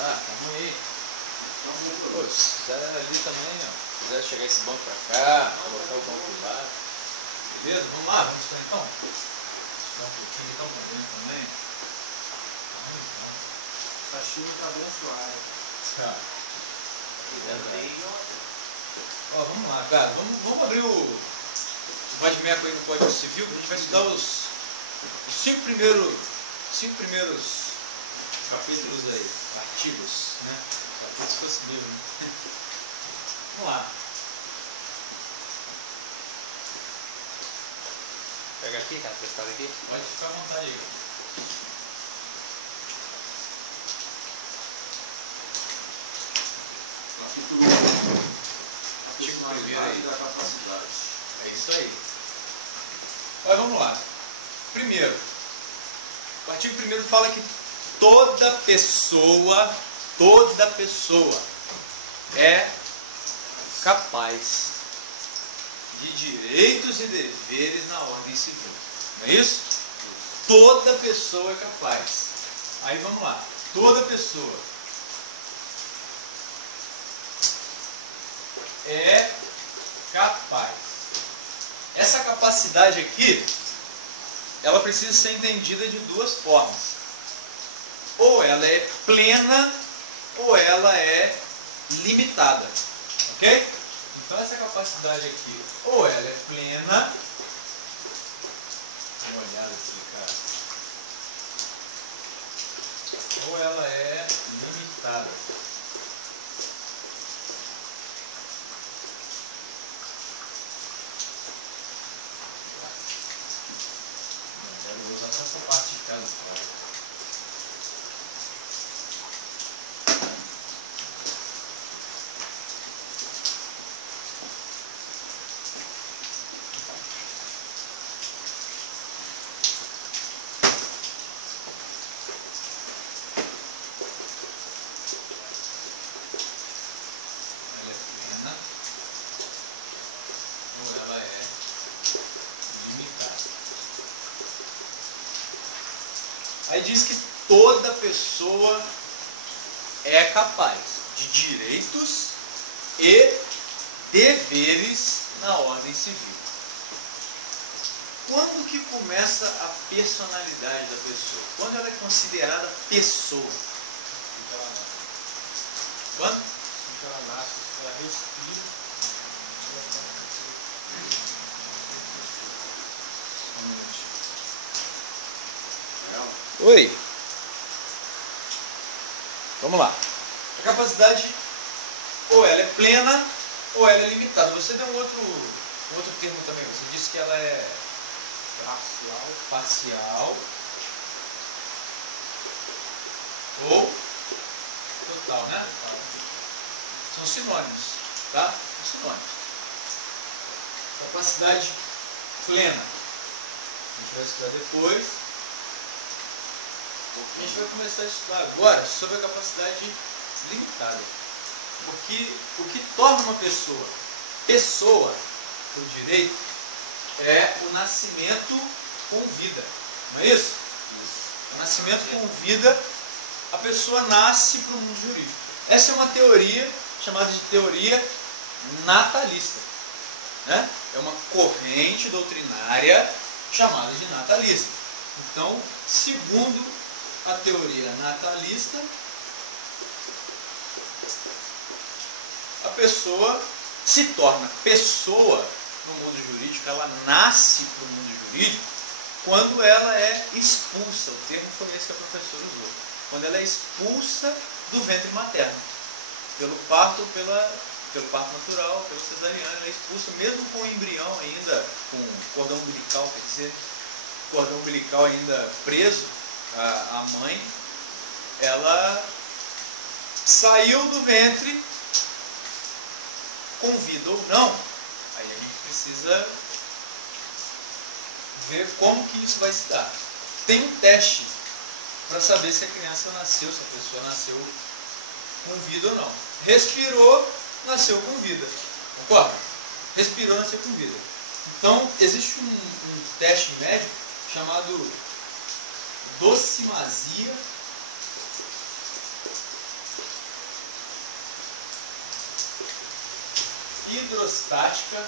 Tá, tamo aí. Pô, se quiser ali também, ó. Se quiser chegar esse banco pra cá, colocar o banco lá. Beleza? Vamos lá, vamos lá então? Esperar um pouquinho, ele tá um pouquinho também. Essa chuva tá abençoada. Tá. Ó, vamos lá, cara. Vamos abrir o Vadimeco aí no Código Civil, que a gente vai estudar os cinco primeiros capítulos aí, artigos, né? Artigos se fosse livro, né? Vamos lá. Pega aqui, cara, prestado aqui. Pode ficar à vontade aí. Capítulo 1. A Artigo personalidade primeiro da capacidade. É isso aí. Mas vamos lá. Primeiro, o artigo 1º fala que toda pessoa é capaz de direitos e deveres na ordem civil. Não é isso? Toda pessoa é capaz. Aí vamos lá. Toda pessoa é capaz. Essa capacidade aqui, ela precisa ser entendida de duas formas. Ou ela é plena, ou ela é limitada. Ok? Então essa capacidade aqui, ou ela é plena, dá uma olhada aqui, cara, ou ela é limitada. Eu vou usar só essa parte de cada fora. Aí diz que toda pessoa é capaz de direitos e deveres na ordem civil. Quando que começa a personalidade da pessoa? Quando ela é considerada pessoa? Quando? Ela nasce, ela respira. Oi. Vamos lá. A capacidade ou ela é plena ou ela é limitada. Você deu um outro termo também. Você disse que ela é parcial ou total, né? São sinônimos, tá? São sinônimos. Capacidade plena. A gente vai estudar depois. A gente vai começar a estudar agora sobre a capacidade limitada. Porque o que torna uma pessoa por direito é o nascimento com vida. Não é isso? O nascimento com vida, a pessoa nasce para o mundo jurídico. Essa é uma teoria chamada de teoria natalista. Né? É uma corrente doutrinária chamada de natalista. Então, segundo a teoria natalista, a pessoa se torna pessoa no mundo jurídico, ela nasce para o mundo jurídico quando ela é expulsa. O termo foi esse que a professora usou. Quando ela é expulsa do ventre materno, pelo parto natural, pelo cesariano, ela é expulsa mesmo com o embrião ainda, com o cordão umbilical, quer dizer, cordão umbilical ainda preso. A mãe, ela saiu do ventre com vida ou não. Aí a gente precisa ver como que isso vai se dar. Tem um teste para saber se a criança nasceu, se a pessoa nasceu com vida ou não. Respirou, nasceu com vida. Concorda? Respirou, nasceu com vida. Então, existe um teste médico chamado docimasia hidrostática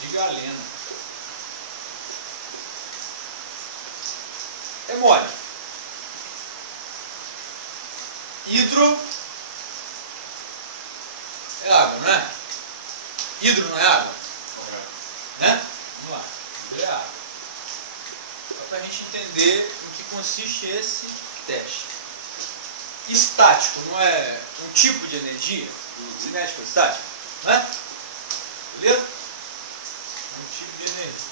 de Galeno. É mole. Hidro é água, não é? Hidro não é água? Né? Vamos lá. Hidro é água. Só para a gente entender em que consiste esse teste. Estático não é um tipo de energia? Cinético estático, né? Beleza? Um tipo de energia.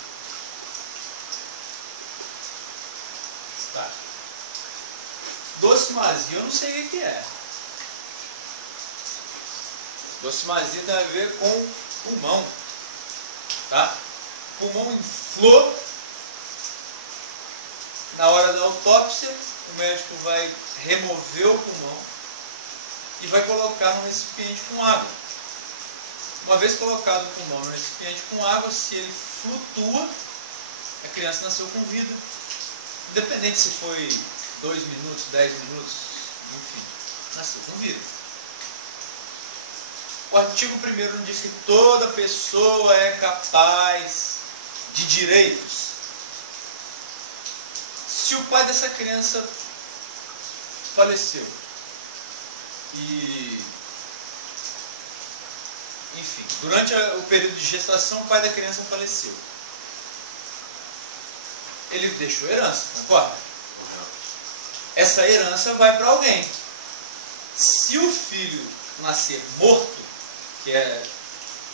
Estático. Docimazia, eu não sei o que é. Docimazia tem a ver com pulmão. Tá? Pulmão inflou. Na hora da autópsia, o médico vai remover o pulmão e vai colocar num recipiente com água. Uma vez colocado o pulmão no recipiente com água, se ele flutua, a criança nasceu com vida. Independente se foi 2 minutos, 10 minutos, enfim, nasceu com vida. O artigo 1º diz que toda pessoa é capaz de direitos. Se o pai dessa criança faleceu e, enfim, durante o período de gestação o pai da criança faleceu, ele deixou herança, concorda? Essa herança vai para alguém. Se o filho nascer morto, que é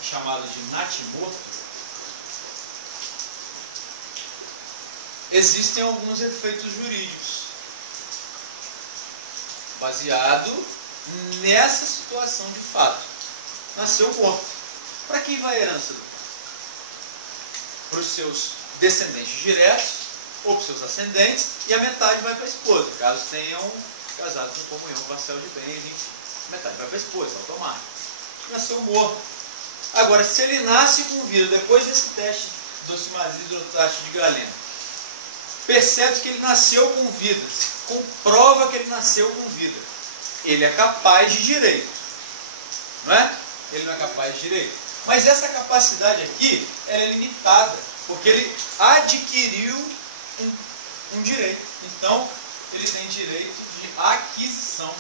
chamado de natimorto, existem alguns efeitos jurídicos baseado nessa situação de fato. Nasceu morto. Para quem vai a herança do pai? Para os seus descendentes diretos ou para os seus ascendentes, e a metade vai para a esposa, caso tenham casado com comunhão parcial de bens, enfim. Metade vai para a esposa, automático. Nasceu morto. Agora, se ele nasce com vida, depois desse teste docimazia hidrostática de Galeno, percebe que ele nasceu com vida, se comprova que ele nasceu com vida, ele é capaz de direito, não é? Ele não é capaz de direito. Mas essa capacidade aqui, ela é limitada, porque ele adquiriu um direito. Então, ele tem direito de aquisição.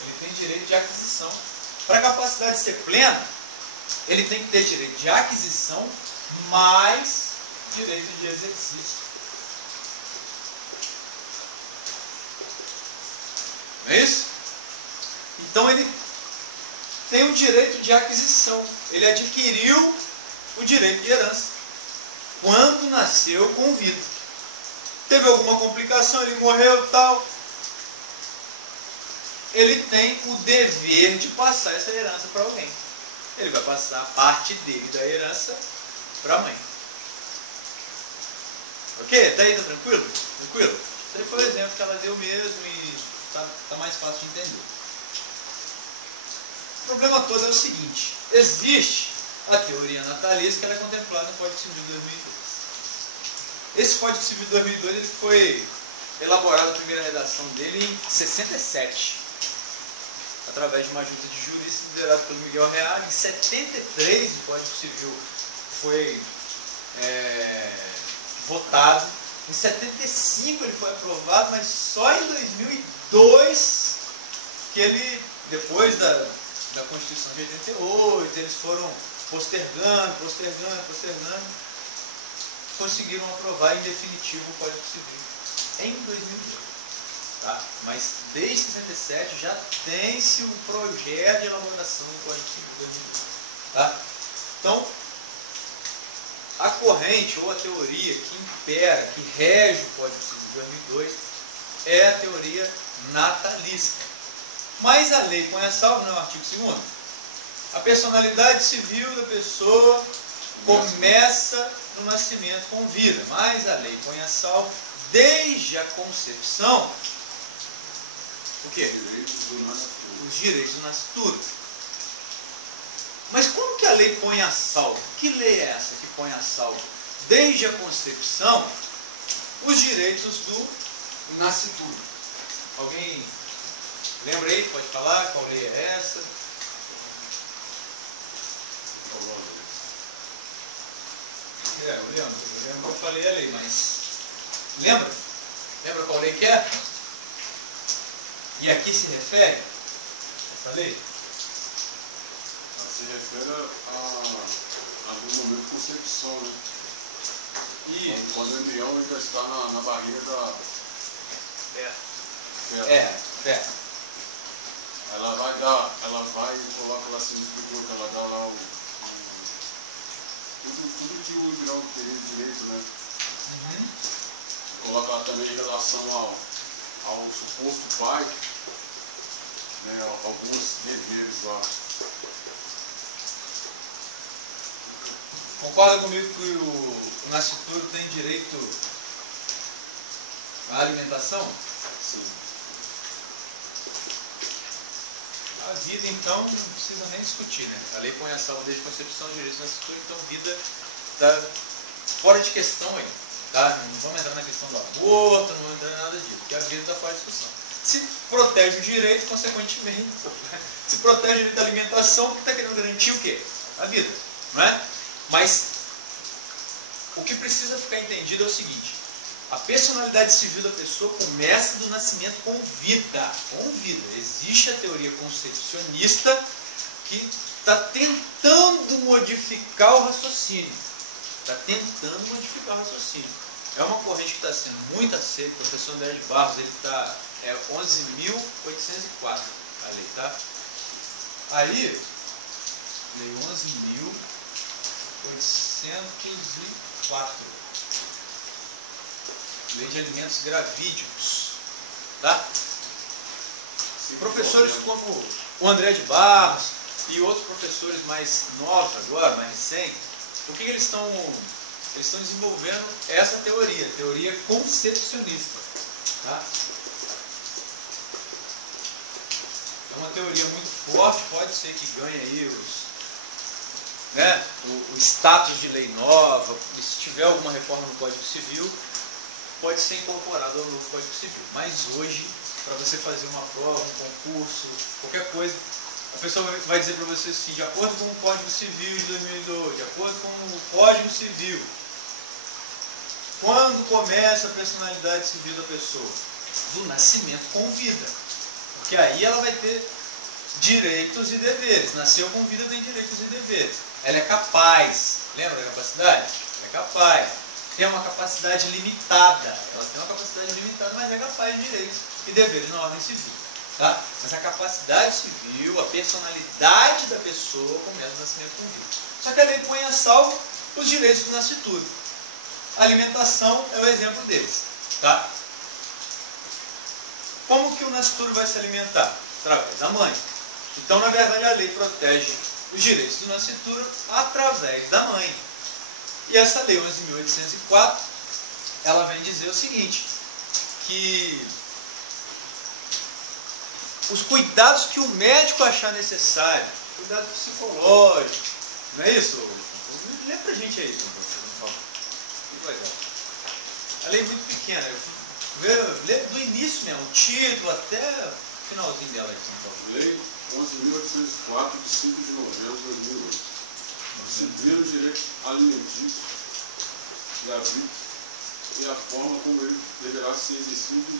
Ele tem direito de aquisição. Para a capacidade ser plena, ele tem que ter direito de aquisição mais direito de exercício. Não é isso? Então ele tem o direito de aquisição. Ele adquiriu o direito de herança quando nasceu com vida. Teve alguma complicação, ele morreu e tal. Ele tem o dever de passar essa herança para alguém. Ele vai passar parte dele da herança para a mãe. Ok? Daí tá tranquilo? Tranquilo? Esse foi o exemplo que ela deu mesmo e tá mais fácil de entender. O problema todo é o seguinte: existe a teoria natalícia que ela é contemplada no Código Civil de 2002. Esse Código Civil de 2002 ele foi elaborado, a primeira redação dele, em 67, através de uma junta de juristas liderada pelo Miguel Reale. Em 73 o Código Civil foi votado. Em 75 ele foi aprovado, mas só em 2002 que ele, depois da Constituição de 88, eles foram postergando, conseguiram aprovar em definitivo o Código Civil em 2002. Tá? Mas desde 67 já tem-se um projeto de elaboração do Código Civil de 2002. Tá? Então, a corrente ou a teoria que impera, que rege o Código Civil de 2002 é a teoria natalista. Mas a lei põe a salvo no artigo 2º. A personalidade civil da pessoa começa no nascimento com vida, mas a lei põe a salvo desde a concepção o quê? Os direitos do nascituro. Mas como que a lei põe a salvo? Que lei é essa que põe a salvo desde a concepção os direitos do nascituro. Alguém lembra aí? Pode falar? Qual lei é essa? Eu lembro que eu falei a lei, mas lembra? Lembra qual lei que é? E a que se refere essa lei? Ela se refere a algum momento de concepção, né? Isso. Quando o embrião já está na barriga da Fé. Ela vai e coloca lá assim no escritor, que ela dá lá tudo que o embrião teria direito, né? Uhum. Coloca lá também em relação ao suposto pai, né? Alguns deveres lá. Concorda comigo que o nascituro tem direito à alimentação? Sim. A vida, então, não precisa nem discutir, né? A lei põe a salvo desde a concepção, direitos do nascituro, então vida está fora de questão aí. Tá? Não vamos entrar na questão do aborto, não vamos entrar em nada disso, porque a vida está fora de discussão. Se protege o direito, consequentemente, se protege o direito da alimentação, porque está querendo garantir o quê? A vida, não é? Mas o que precisa ficar entendido é o seguinte: a personalidade civil da pessoa começa do nascimento com vida. Com vida. Existe a teoria concepcionista que está tentando modificar o raciocínio. É uma corrente que está sendo muito aceita. O professor André de Barros, ele está... É 11.804 a lei, tá? Aí, lei 11.804. Lei de alimentos gravídicos. Tá? Professores como o André de Barros e outros professores mais novos agora, mais recentes, o que eles estão desenvolvendo? Essa teoria concepcionista. Tá? É uma teoria muito forte, pode ser que ganhe aí o status de lei nova, e se tiver alguma reforma no Código Civil, pode ser incorporado ao novo Código Civil. Mas hoje, para você fazer uma prova, um concurso, qualquer coisa, a pessoa vai dizer para você assim: de acordo com o Código Civil de 2002, de acordo com o Código Civil, quando começa a personalidade civil da pessoa? Do nascimento com vida. Porque aí ela vai ter direitos e deveres. Nasceu com vida, tem direitos e deveres. Ela é capaz. Lembra da capacidade? Ela é capaz. Tem uma capacidade limitada. Ela tem uma capacidade limitada, mas é capaz de direitos e deveres na ordem civil. Tá? Mas a capacidade civil, a personalidade da pessoa começa o nascimento com vida. Só que a lei põe a salvo os direitos do nascituro. A alimentação é o exemplo deles. Tá? Como que o nascituro vai se alimentar? Através da mãe. Então, na verdade, a lei protege os direitos do nascituro através da mãe. E essa lei 11.804, ela vem dizer o seguinte, que os cuidados que o médico achar necessário, cuidado psicológico, não é isso? Lê pra gente aí, por favor. Muito legal. A lei é muito pequena, lê do início mesmo, o título até o finalzinho dela aqui, por favor. Lei 11.804, de 5 de novembro de 2008. Disciplina o direito alimentício gratuito e a forma como ele deverá ser exercido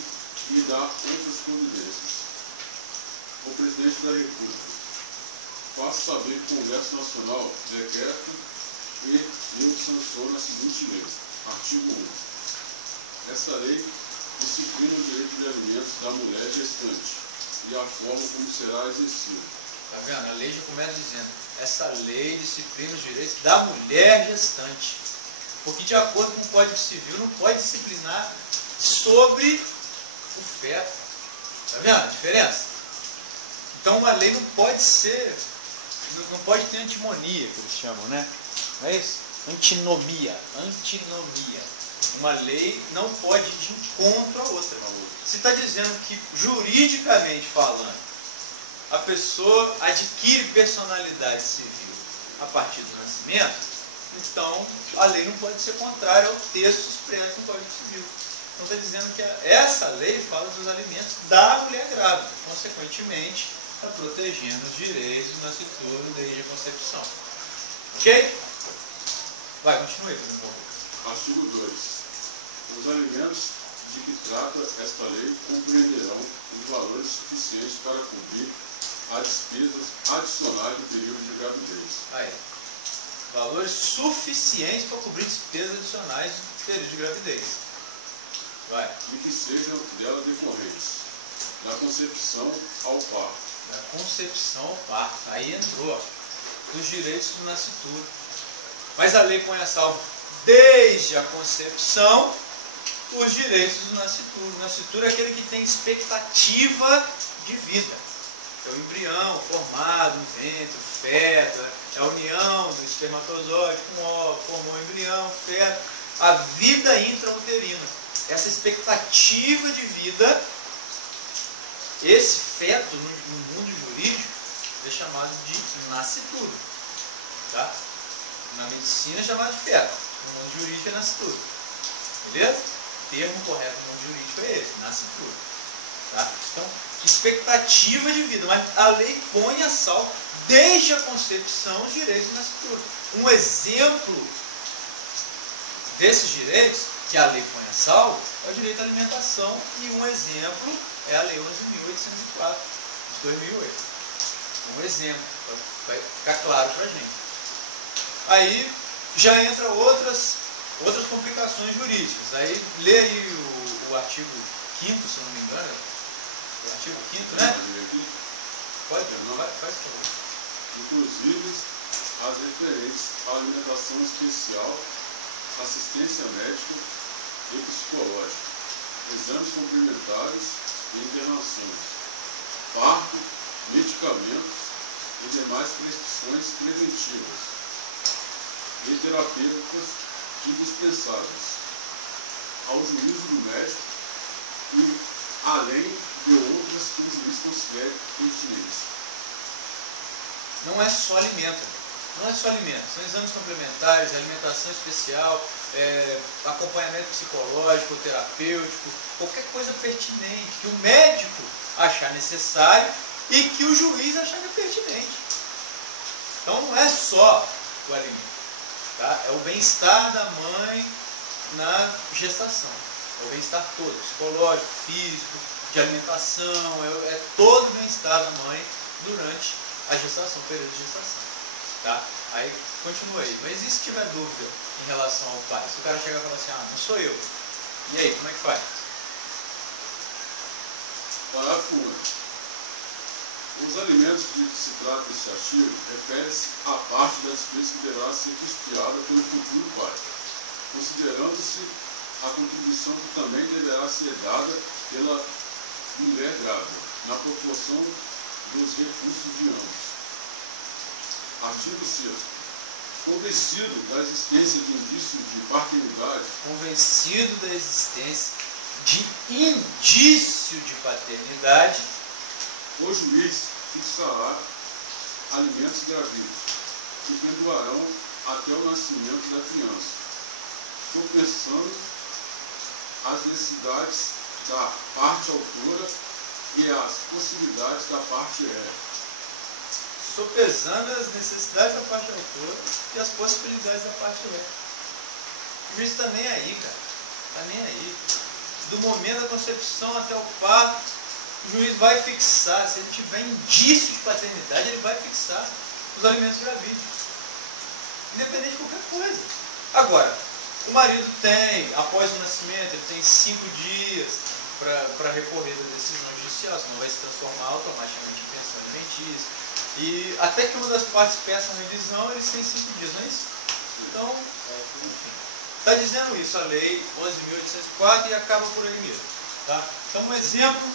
e dar outras providências. O Presidente da República faça saber que o Congresso Nacional decreta e eu sanciono a seguinte lei. Artigo 1. Esta lei disciplina o direito de alimentos da mulher gestante e a forma como será exercido. Tá vendo? A lei já começa dizendo: essa lei disciplina os direitos da mulher gestante. Porque, de acordo com o Código Civil, não pode disciplinar sobre o feto. Tá vendo a diferença? Então, uma lei não pode ser, não pode ter antimonia, que eles chamam, né? Não é isso? Antinomia. Uma lei não pode ir de encontro a outra. Se está dizendo que, juridicamente falando, a pessoa adquire personalidade civil a partir do nascimento, então a lei não pode ser contrária ao texto expresso no Código Civil. Então está dizendo que essa lei fala dos alimentos da mulher grávida, consequentemente está protegendo os direitos do nascituro desde a concepção. Ok? Vai, continue, por favor. Artigo 2. Os alimentos de que trata esta lei compreenderão os valores suficientes para cobrir as despesas adicionais do período de gravidez. Aí. Valores suficientes para cobrir despesas adicionais do período de gravidez. Vai. E que sejam dela decorrentes, da concepção ao parto. Da concepção ao parto. Aí entrou, ó, dos direitos do nascituro. Mas a lei põe a salvo desde a concepção os direitos do nascituro. O nascituro é aquele que tem expectativa de vida. É o embrião formado no ventre, o feto, é a união do espermatozoide com o óvulo, formou o embrião, o feto, a vida intrauterina. Essa expectativa de vida, esse feto no mundo jurídico é chamado de nascituro. Tá? Na medicina é chamado de feto, no mundo jurídico é nascituro. Beleza? O termo correto no mundo jurídico é esse, nascituro. Tá? Então, expectativa de vida, mas a lei põe a salvo desde a concepção os direitos do nascituro. Um exemplo desses direitos que a lei põe a salvo é o direito à alimentação, e um exemplo é a lei 11.804 de 2008. Um exemplo, vai ficar claro para a gente. Aí já entra outras complicações jurídicas. Aí lê aí o artigo 5º, se eu não me engano. O artigo 5º, né? Pode, faz favor. Inclusive as referentes à alimentação especial, assistência médica e psicológica, exames complementares e internações, parto, medicamentos e demais prescrições preventivas e terapêuticas indispensáveis ao juízo do médico e além de outras que o juiz considere pertinentes. Não é só alimento. Não é só alimento. São exames complementares, alimentação especial, acompanhamento psicológico, terapêutico, qualquer coisa pertinente que o médico achar necessário e que o juiz achar que é pertinente. Então não é só o alimento. Tá? É o bem-estar da mãe na gestação. É o bem-estar todo, psicológico, físico, de alimentação, é todo o bem-estar da mãe durante a gestação, o período de gestação. Tá? Aí continua aí. Mas e se tiver dúvida em relação ao pai? Se o cara chegar e falar assim, não sou eu. E aí, como é que faz? Parágrafo 1. Os alimentos de que se trata este artigo referem-se à parte da despesa que deverá ser custeada pelo futuro pai, considerando-se a contribuição que também deverá ser dada pela mulher grávida, na proporção dos recursos de ambos. Artigo 6. Convencido da existência de indícios de paternidade. Convencido da existência de indício de paternidade, O juiz fixará alimentos gravídeos, que perduarão até o nascimento da criança, compensando as necessidades da parte autora e as possibilidades da parte ré. sopesando as necessidades da parte autora e as possibilidades da parte ré. O juiz está nem aí, cara. Está nem aí. Do momento da concepção até o parto, o juiz vai fixar, se ele tiver indício de paternidade, ele vai fixar os alimentos gravídeos. Independente de qualquer coisa. Agora, o marido tem, após o nascimento, ele tem 5 dias para recorrer da decisão judicial, senão vai se transformar automaticamente em pensão alimentícia. E até que uma das partes peça uma revisão, eles têm 5 dias, não é isso? Então, enfim. Está dizendo isso a lei 11.804 e acaba por aí mesmo. Tá? Então, um exemplo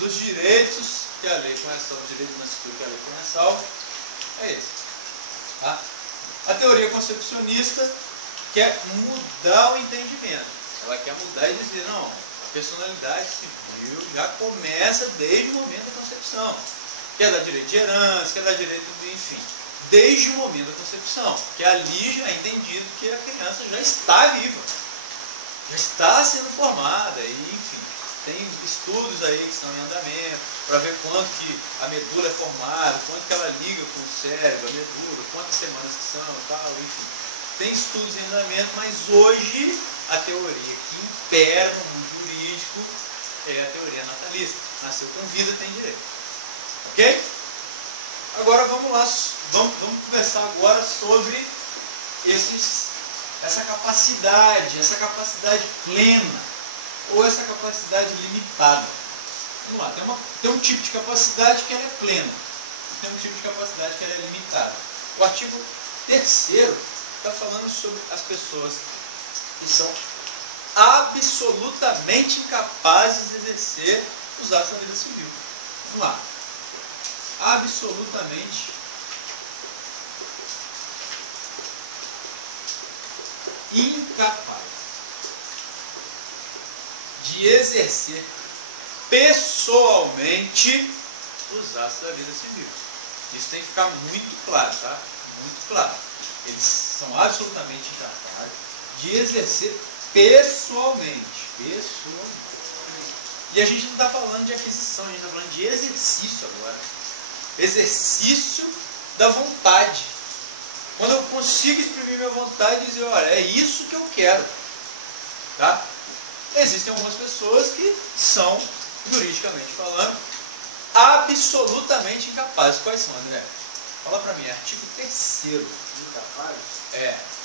dos direitos que a lei põe a salvo, direito nascituro que a lei põe a salvo, é esse. Tá? A teoria concepcionista quer mudar o entendimento. Ela quer mudar e dizer, não, a personalidade civil já começa desde o momento da concepção. Quer dar direito de herança, quer dar direito de, enfim, desde o momento da concepção. Que ali já é entendido que a criança já está viva. já está sendo formada, e enfim, tem estudos aí que estão em andamento para ver quanto que a medula é formada, quanto que ela liga com o cérebro, a medula, quantas semanas que são, tal, enfim. Tem estudos em andamento, mas hoje a teoria que impera no mundo jurídico é a teoria natalista. Nasceu com vida, tem direito. Ok? Agora vamos lá, vamos conversar agora sobre essa capacidade plena ou essa capacidade limitada. Vamos lá, tem um tipo de capacidade que ela é plena, tem um tipo de capacidade que ela é limitada. O artigo 3º está falando sobre as pessoas que são absolutamente incapazes de exercer os atos da vida civil. Vamos lá. Absolutamente incapaz de exercer pessoalmente os atos da vida civil. Isso tem que ficar muito claro, tá? Muito claro. Eles são absolutamente incapazes de exercer pessoalmente. E a gente não está falando de aquisição, a gente está falando de exercício agora. Exercício da vontade. Quando eu consigo exprimir minha vontade e dizer, olha, é isso que eu quero. Tá? Existem algumas pessoas que são, juridicamente falando, absolutamente incapazes. Quais são, André? Fala para mim, artigo 3º. Incapazes?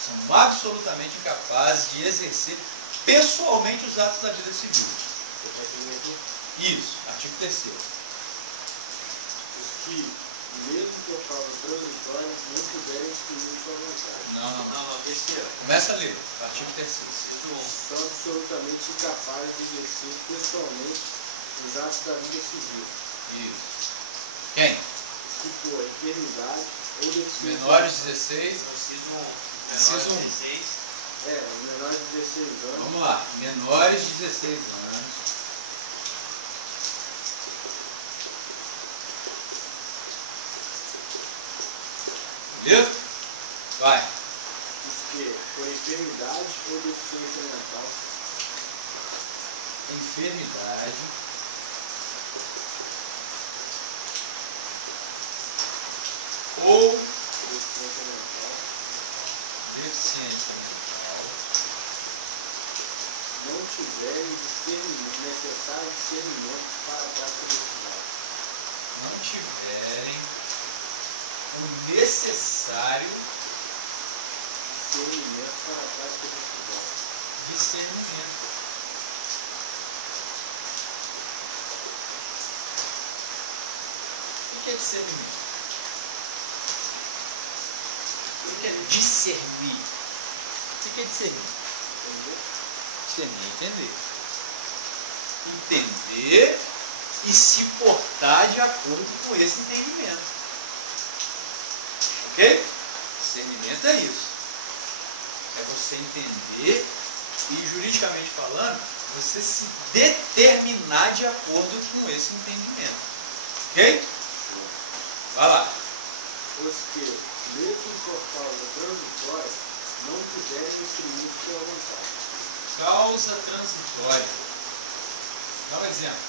São absolutamente incapazes de exercer pessoalmente os atos da vida civil. Isso, artigo 3º. Os que, mesmo por causa transitória, não puderem exprimir sua vontade. Não. Terceiro. Começa a ler, artigo 3º. São absolutamente incapazes de exercer pessoalmente os atos da vida civil. Isso. Quem? Se for enfermidade ou deficiência. Menores de 16. Inciso 1. Os menores de 16 anos. Vamos lá. Menores de 16 anos. Beleza? Vai. Os que, por enfermidade ou deficiência mental. Enfermidade. Ou Deficiência mental. deficiência mental. Não tiverem necessário discernimento para a prática do estudado. Não tiverem o necessário Discernimento para a prática do estudado. discernimento. O que é discernimento? O que é discernir? O que é discernir? Entendeu? Discernir é entender. Entender e se portar de acordo com esse entendimento. Ok? Discernimento é isso. É você entender e, juridicamente falando, você se determinar de acordo com esse entendimento. Ok? Vai lá. Os que, mesmo por causa transitória, não puderem exprimir sua vontade. Causa transitória. Dá um exemplo.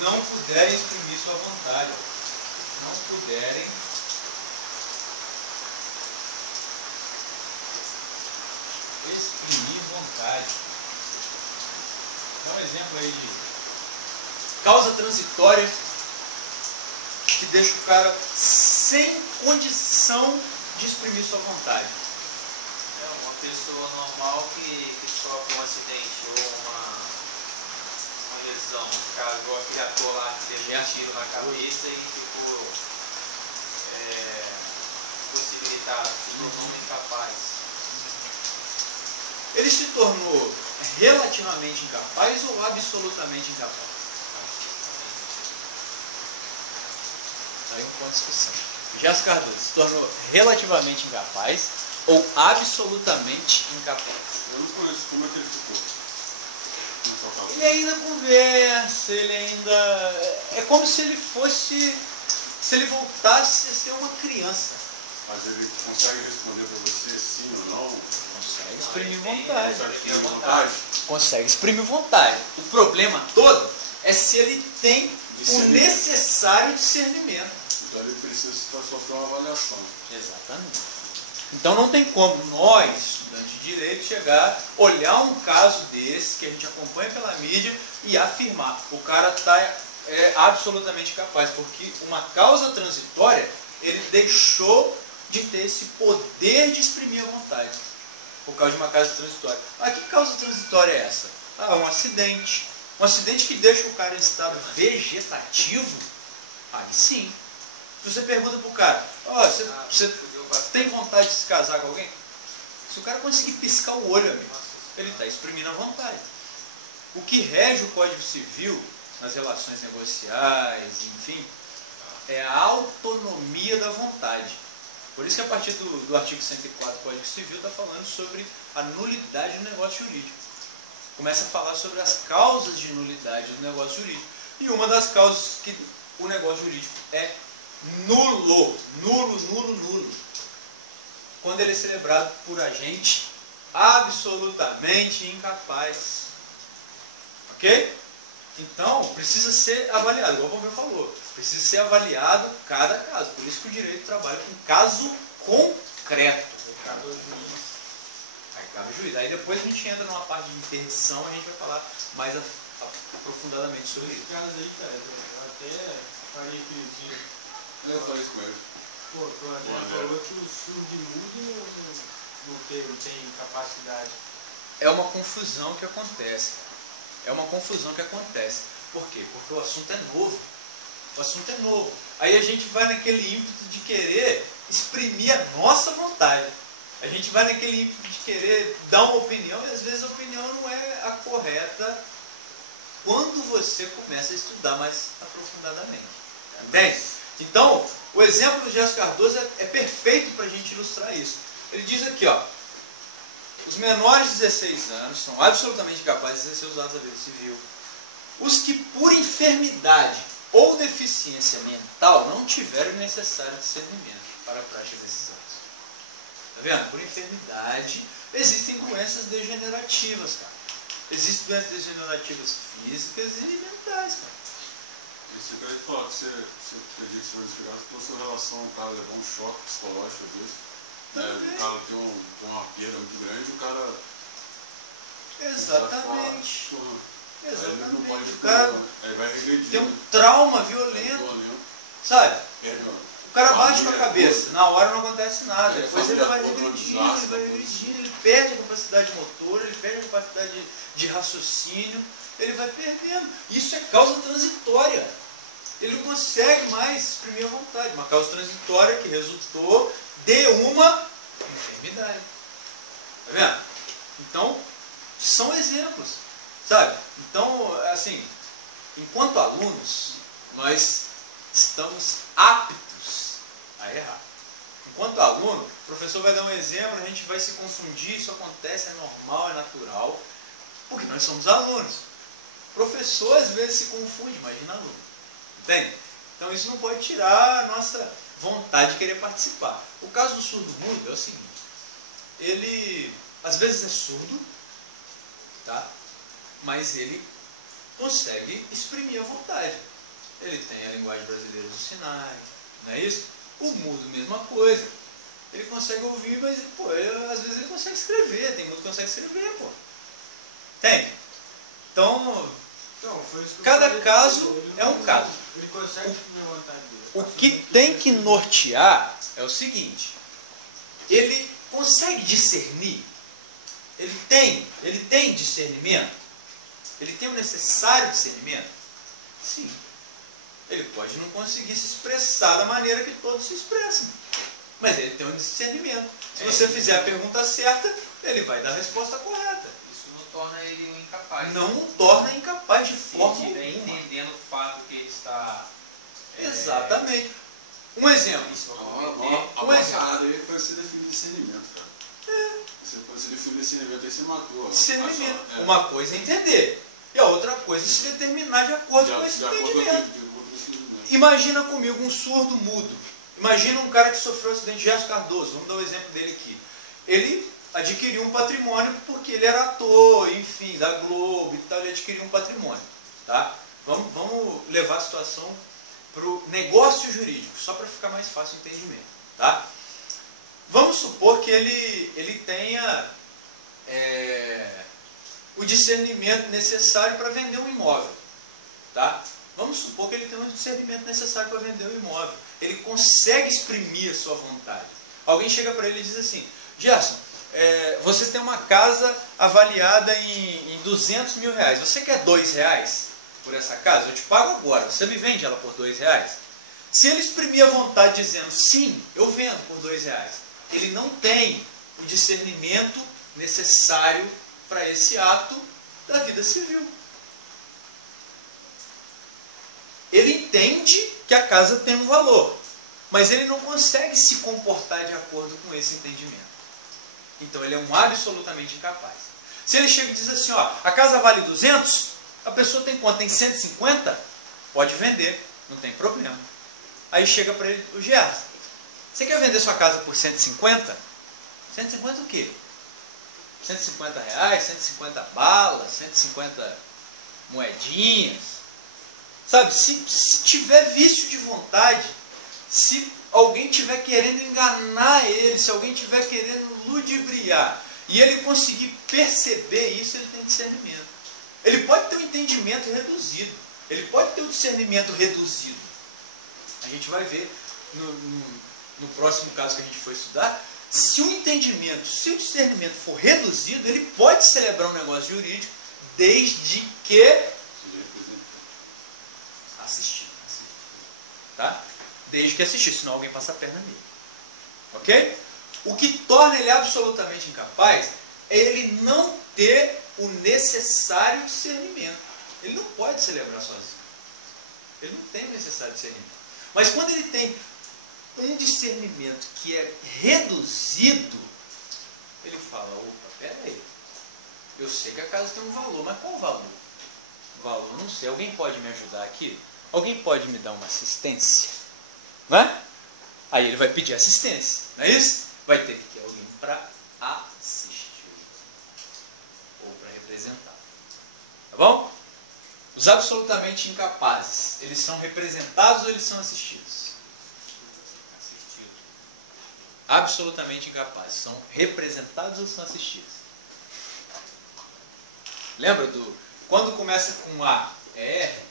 Não puderem exprimir sua vontade. Não puderem exprimir vontade. Dá um exemplo aí de causa transitória que deixa o cara sem condição de exprimir sua vontade. É uma pessoa normal que sofre um acidente ou uma lesão. Cagou aquele ator lá que teve um tiro na cabeça e ficou possibilitado, se tornou incapaz. Ele se tornou relativamente incapaz ou absolutamente incapaz? Está aí um ponto de discussão. Jéssica Cardoso se tornou relativamente incapaz ou absolutamente incapaz? Eu não conheço como é que ele ficou. Ele ainda conversa, ele ainda... É como se ele fosse... Se ele voltasse a ser uma criança. Mas ele consegue responder para você sim ou não? Consegue exprimir vontade. Consegue exprimir vontade? Consegue exprimir vontade. O problema todo é se ele tem o Discernimento. necessário discernimento. Então ele precisa sofrer uma avaliação. Exatamente. Então não tem como nós, estudantes de direito, chegar, olhar um caso desse, que a gente acompanha pela mídia, e afirmar, o cara está absolutamente capaz, porque uma causa transitória, ele deixou de ter esse poder de exprimir a vontade, por causa de uma causa transitória. Ah, que causa transitória é essa? Ah, um acidente. Um acidente que deixa o cara em estado vegetativo? Aí sim. Se você pergunta pro cara, você tem vontade de se casar com alguém? Se o cara conseguir piscar o olho, amigo, ele está exprimindo a vontade. O que rege o Código Civil, nas relações negociais, enfim, é a autonomia da vontade. Por isso que a partir do artigo 104 do Código Civil está falando sobre a nulidade do negócio jurídico. Começa a falar sobre as causas de nulidade do negócio jurídico. E uma das causas que o negócio jurídico é nulo, quando ele é celebrado por agente absolutamente incapaz. Ok? Então, precisa ser avaliado, igual o Pompeu falou, precisa ser avaliado cada caso. Por isso que o direito trabalha com caso concreto. Aí cabe o juiz. Aí depois a gente entra numa parte de interdição, a gente vai falar mais aprofundadamente sobre isso. Esse caso aí, cara, eu até falei aquele dia. Eu falei isso com ele. Pô, o André falou que o surdo-mudo não tem capacidade. É uma confusão que acontece. É uma confusão que acontece. Por quê? Porque o assunto é novo. O assunto é novo. Aí a gente vai naquele ímpeto de querer exprimir a nossa vontade. A gente vai naquele ímpeto de querer dar uma opinião e às vezes a opinião não é a correta quando você começa a estudar mais aprofundadamente. Entende? Então, o exemplo do Gerson Cardoso é perfeito para a gente ilustrar isso. Ele diz aqui, ó, os menores de 16 anos são absolutamente capazes de exercer os atos da vida civil. Os que por enfermidade ou deficiência mental não tiveram o necessário discernimento para a prática desses atos. Tá vendo? Por enfermidade existem doenças degenerativas, cara. Existem doenças degenerativas físicas e mentais, cara. Isso que eu ia te falar, que você acredita que você foi explicado, se fosse uma relação, o cara levou um choque psicológico às vezes. O cara tem uma perda muito grande, o cara. Exatamente. Ele não pode O cara aí vai regredir. tem um trauma violento. Sabe? O cara bate com a cabeça, na hora não acontece nada. Depois ele vai regredindo, ele perde a capacidade motora, ele perde a capacidade de raciocínio, ele vai perdendo. Isso é causa transitória. Ele não consegue mais exprimir a vontade. Uma causa transitória que resultou de uma enfermidade. Tá vendo? Então, são exemplos. Sabe? Então, assim, enquanto alunos, nós estamos aptos a errar. Enquanto aluno, o professor vai dar um exemplo, a gente vai se confundir, isso acontece, é normal, é natural, porque nós somos alunos. O professor às vezes se confunde, imagina aluno. Entende? Então isso não pode tirar a nossa vontade de querer participar. O caso do surdo-mudo é o seguinte, ele às vezes é surdo, tá? Mas ele consegue exprimir a vontade. Ele tem a linguagem brasileira dos sinais, não é isso? O mudo, mesma coisa. Ele consegue ouvir, mas pô, às vezes ele consegue escrever, tem mudo que consegue escrever, pô. Tem. Então, foi isso que cada eu falei, caso é um caso. Ele consegue exprimir a vontade dele. O que tem que nortear é o seguinte, ele consegue discernir, ele tem discernimento, ele tem o necessário discernimento? Sim. Ele pode não conseguir se expressar da maneira que todos se expressam, mas ele tem um discernimento. Se você fizer a pergunta certa, ele vai dar a resposta correta. Isso não torna ele um incapaz. Não o torna incapaz de forma Se estiver alguma. entendendo o fato que ele está... Exatamente. Um exemplo. A parada aí foi você definir discernimento, cara. Você definir discernimento, aí você matou. Discernimento. Uma coisa é entender. E a outra coisa é se determinar de acordo com esse entendimento. Imagina comigo um surdo mudo. Imagina um cara que sofreu um acidente, Gerson Cardoso, vamos dar o exemplo dele aqui. Ele adquiriu um patrimônio porque ele era ator, enfim, da Globo e tal, ele adquiriu um patrimônio. Tá? Vamos levar a situação para o negócio jurídico, só para ficar mais fácil o entendimento. Tá? Vamos supor que ele tenha o discernimento necessário para vender um imóvel. Tá? Vamos supor que ele tenha o discernimento necessário para vender um imóvel. Ele consegue exprimir a sua vontade. Alguém chega para ele e diz assim: Gerson, você tem uma casa avaliada em 200 mil reais. Você quer R$2 por essa casa? Eu te pago agora. Você me vende ela por R$2? Se ele exprimir a vontade dizendo sim, eu vendo por R$2, ele não tem o discernimento necessário para esse ato da vida civil. Ele entende que a casa tem um valor, mas ele não consegue se comportar de acordo com esse entendimento. Então ele é um absolutamente incapaz. Se ele chega e diz assim, ó, a casa vale 200, a pessoa tem quanto? Tem 150? Pode vender, não tem problema. Aí chega para ele o Gerson: você quer vender sua casa por 150? 150 o quê? 150 reais, 150 balas, 150 moedinhas. Sabe, se tiver vício de vontade, se alguém estiver querendo enganar ele, se alguém estiver querendo ludibriar, e ele conseguir perceber isso, ele tem discernimento. Ele pode ter um entendimento reduzido, ele pode ter um discernimento reduzido. A gente vai ver no próximo caso que a gente for estudar, se o entendimento, se o discernimento for reduzido, ele pode celebrar um negócio jurídico, desde que assistir. Tá? Desde que assistir, senão alguém passa a perna nele. Ok? O que torna ele absolutamente incapaz é ele não ter o necessário discernimento. Ele não pode celebrar sozinho. Ele não tem o necessário discernimento. Mas quando ele tem um discernimento que é reduzido, ele fala: opa, peraí, eu sei que a casa tem um valor, mas qual o valor? O valor, não sei. Alguém pode me ajudar aqui? Alguém pode me dar uma assistência? Não é? Aí ele vai pedir assistência, não é isso? Vai ter que ter alguém para assistir ou para representar. Tá bom? Os absolutamente incapazes, eles são representados ou eles são assistidos? Assistidos. Absolutamente incapazes, são representados ou são assistidos? Lembra do... Quando começa com A, é R?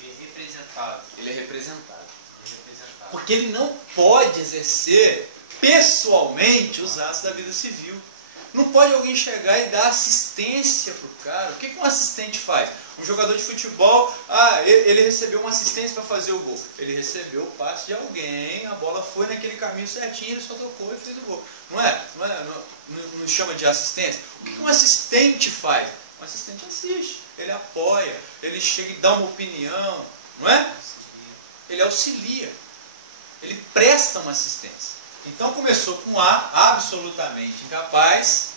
Ele é representado. Ele é representado. Porque ele não pode exercer pessoalmente os atos da vida civil. Não pode alguém chegar e dar assistência para o cara. O que um assistente faz? Um jogador de futebol, ele recebeu uma assistência para fazer o gol. Ele recebeu o passe de alguém, a bola foi naquele caminho certinho, ele só tocou e fez o gol. Não chama de assistência? O que um assistente faz? Um assistente assiste, ele apoia, ele chega e dá uma opinião, não é? Ele auxilia, ele presta uma assistência. Então começou com A, absolutamente incapaz,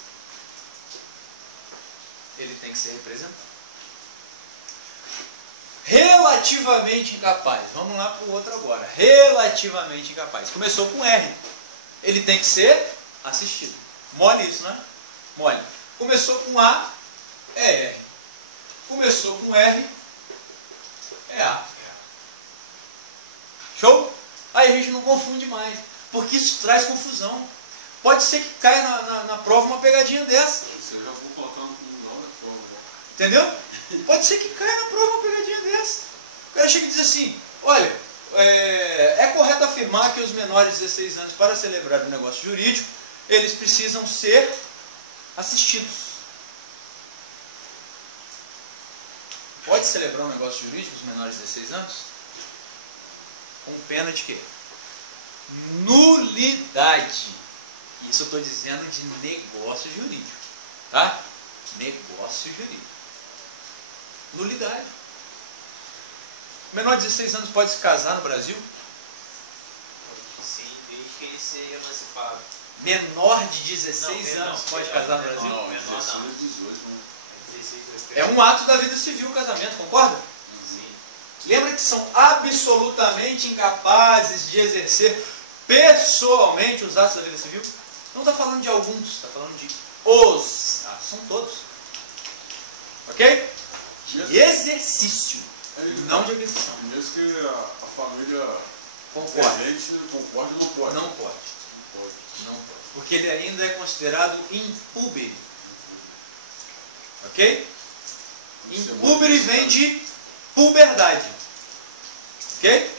ele tem que ser representado. Relativamente incapaz, vamos lá para o outro agora. Relativamente incapaz, começou com R, ele tem que ser assistido. Mole isso, né? Mole. Começou com A, é R. Começou com R, é A. Show? Aí a gente não confunde mais, porque isso traz confusão. Pode ser que caia na prova uma pegadinha dessa. Você já vou colocando um nome na prova. Entendeu? Pode ser que caia na prova uma pegadinha dessa. O cara chega e diz assim: olha, é correto afirmar que os menores de 16 anos, para celebrar um negócio jurídico, eles precisam ser assistidos. Pode celebrar um negócio jurídico os menores de 16 anos? Com pena de quê? Nulidade. Isso eu estou dizendo de negócio jurídico. Tá? Negócio jurídico. Nulidade. Menor de 16 anos pode se casar no Brasil? Sim, desde que ele seja emancipado. Menor de 16 anos pode casar no Brasil? Não, menor 16 não. 18, né? 16, É um ato da vida civil o casamento, concorda? Sim. Lembra que são absolutamente incapazes de exercer pessoalmente os atos da vida civil, não está falando de alguns, está falando de os atos, são todos. Ok? De exercício, não de agressão. Mesmo que a família Concorda. presente concorde, não pode. Não pode. Não pode. Porque ele ainda é considerado impúbere. Ok? Impúbere vem de puberdade. Ok?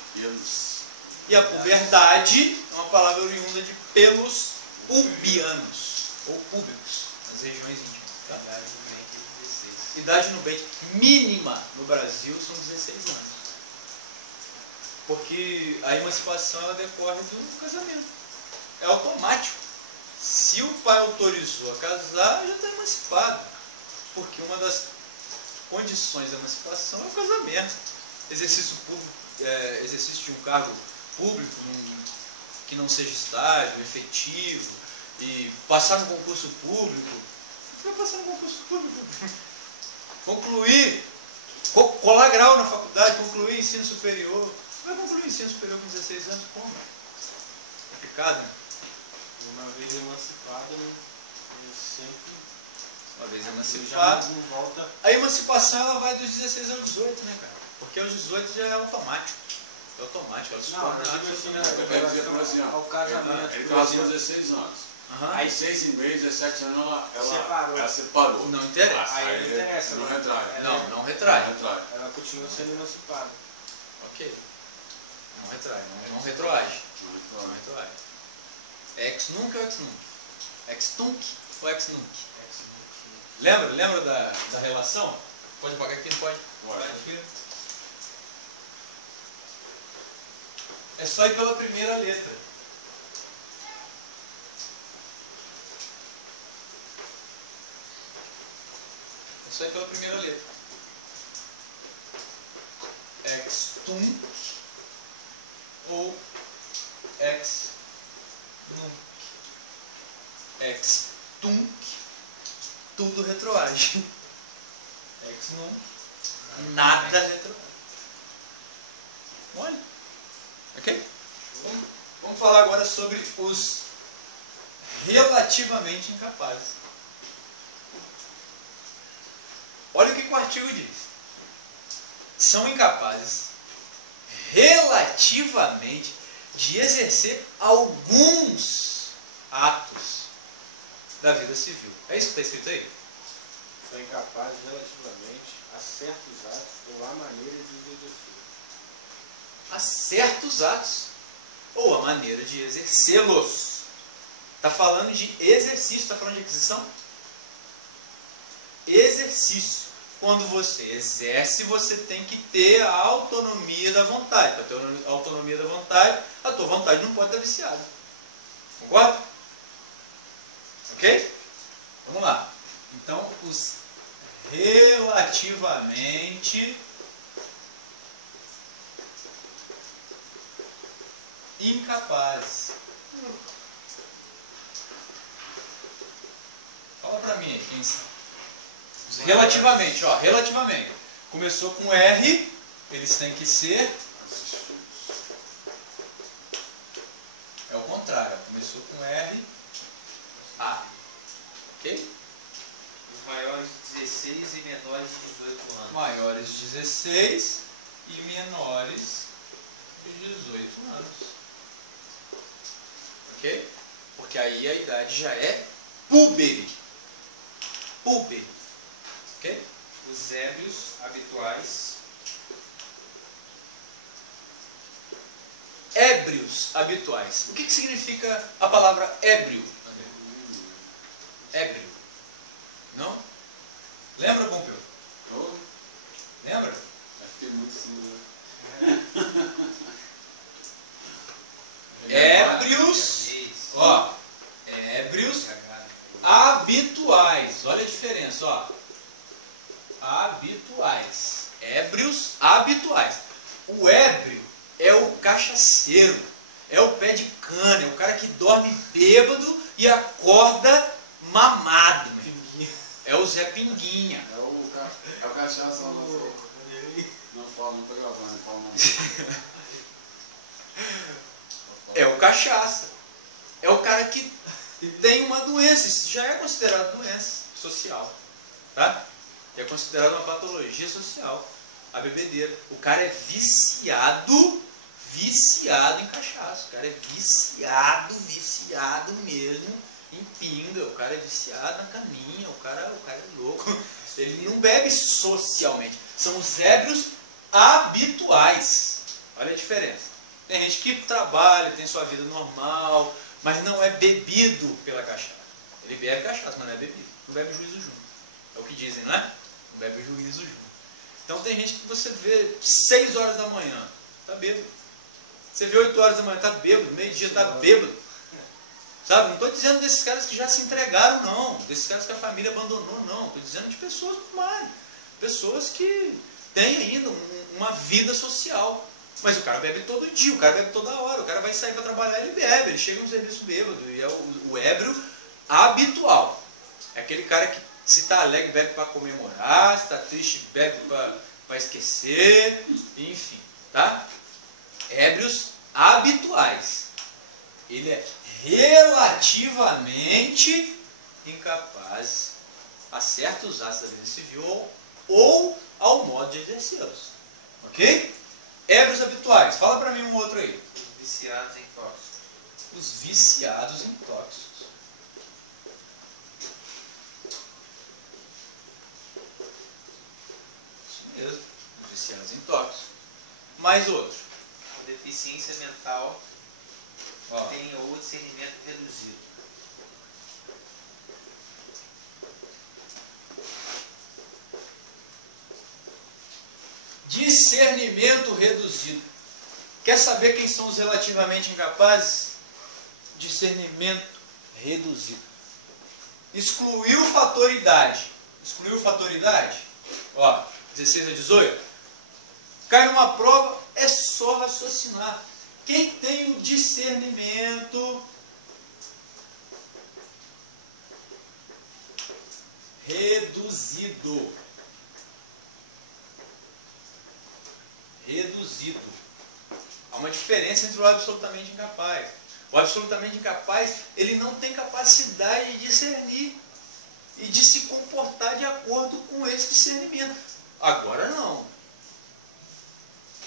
E a puberdade é uma palavra oriunda de pelos pubianos, ou púbicos, nas regiões íntimas. Tá? Idade no bem mínima no Brasil são 16 anos. Porque a emancipação ela decorre do casamento. É automático. Se o pai autorizou a casar, já está emancipado. Porque uma das condições da emancipação é o casamento. Exercício público, exercício de um cargo público que não seja estágio, efetivo, e passar no concurso público. Vai passar no concurso público. Concluir, colar grau na faculdade, concluir ensino superior. Vai concluir ensino superior com 16 anos? Como? Complicado, né? Uma vez emancipado, eu sempre... Uma vez Já emancipado. não volta... A emancipação ela vai dos 16 aos 18, né, cara? Porque aos 18 já é automático. É automático, ela se Não, torna eu digo assim, né? Eu quero dizer, por exemplo, Ao casamento. ele casou 16 anos. Aham. Aí 6 e meio, 17 anos, Separou. ela separou. Não interessa. Aí não interessa, Não né? retrai. Não retrai. Não retrai. Ela continua sendo emancipada. Ok. Não retrai, não retroage. Não Não retrai. retroage. É ex nunc ou ex nunc? Ex tunc ou ex nunc? Lembra da relação? Pode apagar aqui, não pode? Pode. É só ir pela primeira letra. É só ir pela primeira letra. Ex tunc ou ex nunc. Ex tunc, tudo retroage. Ex nunc, nada retroage. Olha. Ok? Vamos falar agora sobre os relativamente incapazes. Olha o que o artigo diz. São incapazes relativamente de exercer alguns atos da vida civil. É isso que está escrito aí? São incapazes relativamente a certos atos ou a maneira de os exercer. A certos atos ou a maneira de exercê-los. Está falando de exercício, está falando de aquisição? Exercício. Quando você exerce, você tem que ter a autonomia da vontade. Para ter a autonomia da vontade, a tua vontade não pode estar viciada. Concorda? Ok? Vamos lá. Então, os relativamente incapazes. Fala pra mim aí, quem sabe? Relativamente, ó, relativamente. Começou com R, eles têm que ser. É o contrário, começou com R, A. Ok? Os maiores de 16 e menores de 18 anos. Maiores de 16 e menores de 18 anos. Ok? Porque aí a idade já é púbere. Púbere. Ok? Os ébrios habituais. Ébrios habituais. O que significa a palavra ébrio? Ébrio. Não? Lembra, Pompeu? Oh, Lembra? já fiquei muito assim, Ébrios. Ó. Ébrios habituais. Olha a diferença, ó. Habituais. Ébrios habituais. O ébrio é o cachaceiro. É o pé de cana. É o cara que dorme bêbado e acorda mamado. É o Zé Pinguinha. É o cachaça, não fala, não tô gravando, não fala não. é o cachaça. É o cara que tem uma doença. Isso já é considerado doença social. Tá? É considerado uma patologia social. A bebedeira. O cara é viciado em cachaça. O cara é viciado mesmo em pinga. O cara é viciado na caminha. O cara é louco. Ele não bebe socialmente. São os ébrios habituais. Olha a diferença. Tem gente que trabalha, tem sua vida normal, mas não é bebido pela cachaça. Ele bebe cachaça, mas não é bebido. Não bebe juízo junto. É o que dizem, não é? Não bebe juízo junto. Então tem gente que você vê 6 horas da manhã, tá bêbado. Você vê 8 horas da manhã, tá bêbado. Meio-dia, tá bêbado. Sabe? Não estou dizendo desses caras que já se entregaram, não. Desses caras que a família abandonou, não. Estou dizendo de pessoas normais. Pessoas que têm ainda uma vida social. Mas o cara bebe todo dia, o cara bebe toda hora. O cara vai sair para trabalhar, ele bebe. Ele chega no serviço bêbado. E é o ébrio habitual. É aquele cara que, se está alegre, bebe para comemorar. Se está triste, bebe para esquecer. Enfim, tá? Ébrios habituais. Ele é relativamente incapaz a certos atos da vida civil ou ao modo de exercê-los. Ok? Ébrios habituais. Fala para mim um outro aí. Os viciados em tóxicos. Os viciados em tóxicos. Isso mesmo. Os viciados em tóxicos. Mais outro. A deficiência mental Ó. tem ou discernimento reduzido. Discernimento reduzido. Quer saber quem são os relativamente incapazes? Discernimento reduzido. Excluiu o fator idade. Excluiu o fator idade? Ó, 16 a 18. Cai numa prova, é só raciocinar. Quem tem o discernimento reduzido. Reduzido. Há uma diferença entre o absolutamente incapaz. O absolutamente incapaz, ele não tem capacidade de discernir e de se comportar de acordo com esse discernimento. Agora não.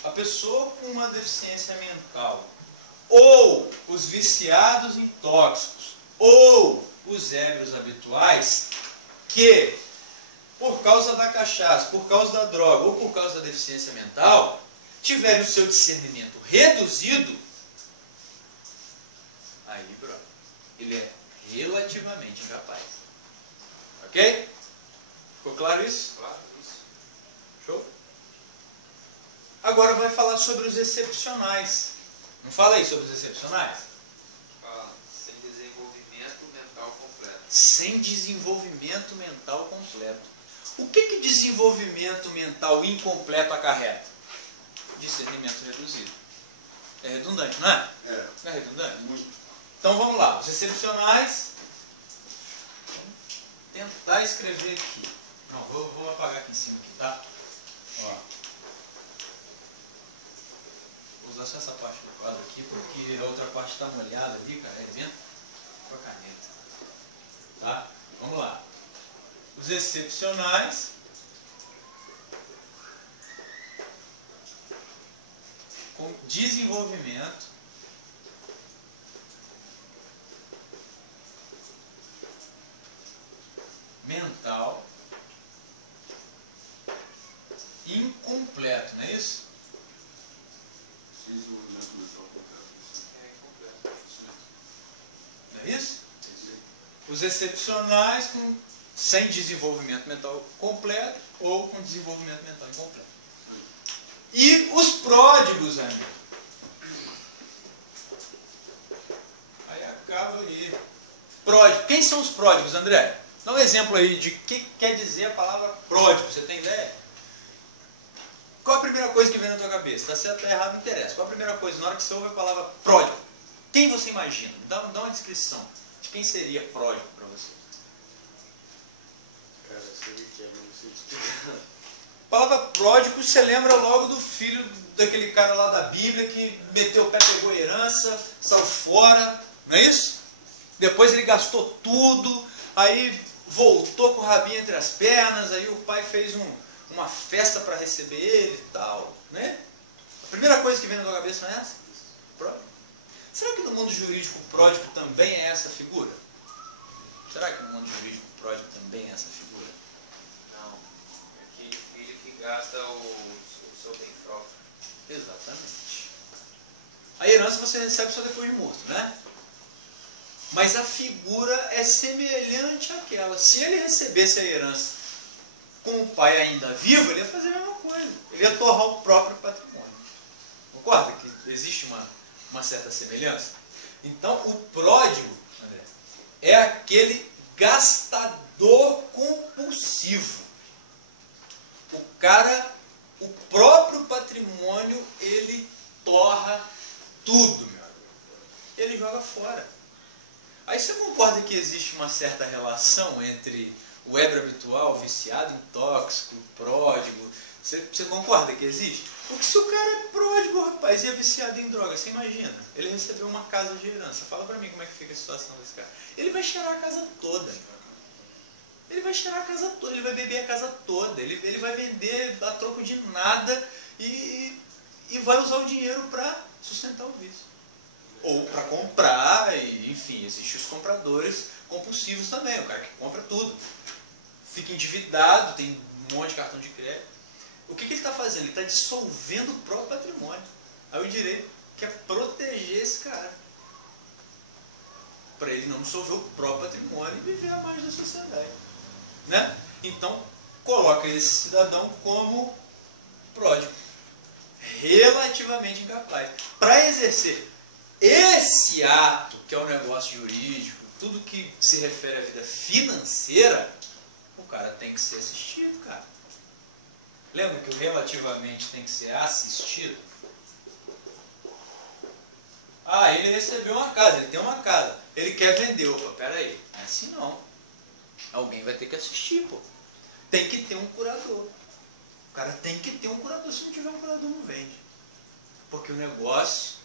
A pessoa com uma deficiência mental, ou os viciados em tóxicos, ou os ébrios habituais, que por causa da cachaça, por causa da droga ou por causa da deficiência mental, tiverem o seu discernimento reduzido, aí, brother, ele é relativamente incapaz. Ok? Ficou claro isso? Claro, isso. Show? Agora vai falar sobre os excepcionais. Não fala aí sobre os excepcionais? Fala, sem desenvolvimento mental completo. Sem desenvolvimento mental completo. O que desenvolvimento mental incompleto acarreta? Discernimento reduzido. É redundante, não é? É. Não é redundante? Muito. Então vamos lá. Os excepcionais. Vou tentar escrever aqui. Não, vou apagar aqui em cima, aqui, tá? Ó. Vou usar só essa parte do quadro aqui, porque a outra parte está molhada ali, cara. É vento com a caneta. Tá? Vamos lá. Os excepcionais com desenvolvimento mental incompleto, não é isso? Desenvolvimento mental completo. É incompleto. Não é isso? Os excepcionais sem desenvolvimento mental completo ou com desenvolvimento mental incompleto. E os pródigos, amigo. Aí acaba aí. Pródigo. Quem são os pródigos, André? Dá um exemplo aí de que quer dizer a palavra pródigo. Você tem ideia? Qual a primeira coisa que vem na tua cabeça? Está certo ou errado, não interessa. Qual a primeira coisa? Na hora que você ouve a palavra pródigo, quem você imagina? Dá uma descrição de quem seria pródigo para você. Cara, eu sei que é, mas não sei explicar. A palavra pródigo, você lembra logo do filho daquele cara lá da Bíblia que meteu o pé, pegou a herança, saiu fora, não é isso? Depois ele gastou tudo, aí voltou com o rabinho entre as pernas, aí o pai fez uma festa para receber ele e tal, né? A primeira coisa que vem na tua cabeça não é essa? Pródigo. Será que no mundo jurídico o pródigo também é essa figura? Será que no mundo jurídico o pródigo também é essa figura? Não. É aquele filho que gasta o seu bem próprio. Exatamente. A herança você recebe só depois de morto, né? Mas a figura é semelhante àquela. Se ele recebesse a herança com o pai ainda vivo, ele ia fazer a mesma coisa. Ele ia torrar o próprio patrimônio. Concorda que existe uma certa semelhança? Então, o pródigo, André, é aquele gastador compulsivo. O cara, o próprio patrimônio, ele torra tudo, meu amigo. Ele joga fora. Aí você concorda que existe uma certa relação entre o ébrio habitual, o viciado em tóxico, o pródigo? Você concorda que existe? Porque se o cara é pródigo, rapaz, e é viciado em droga, você imagina? Ele recebeu uma casa de herança. Fala pra mim como é que fica a situação desse cara. Ele vai cheirar a casa toda. Ele vai cheirar a casa toda, ele vai beber a casa toda, ele vai vender a troco de nada e vai usar o dinheiro para sustentar o vício. Ou para comprar, e, enfim, existem os compradores compulsivos também, o cara que compra tudo. Fica endividado, tem um monte de cartão de crédito. O que ele está fazendo? Ele está dissolvendo o próprio patrimônio. Aí o direito quer proteger esse cara. Para ele não dissolver o próprio patrimônio e viver a margem da sociedade. Né? Então, coloca esse cidadão como pródigo. Relativamente incapaz. Para exercer esse ato, que é o negócio jurídico, tudo que se refere à vida financeira, o cara tem que ser assistido, cara. Lembra que o relativamente tem que ser assistido? Ah, ele recebeu uma casa, ele tem uma casa. Ele quer vender. Opa, peraí. Não é assim não. Alguém vai ter que assistir, pô. Tem que ter um curador. O cara tem que ter um curador. Se não tiver um curador, não vende. Porque o negócio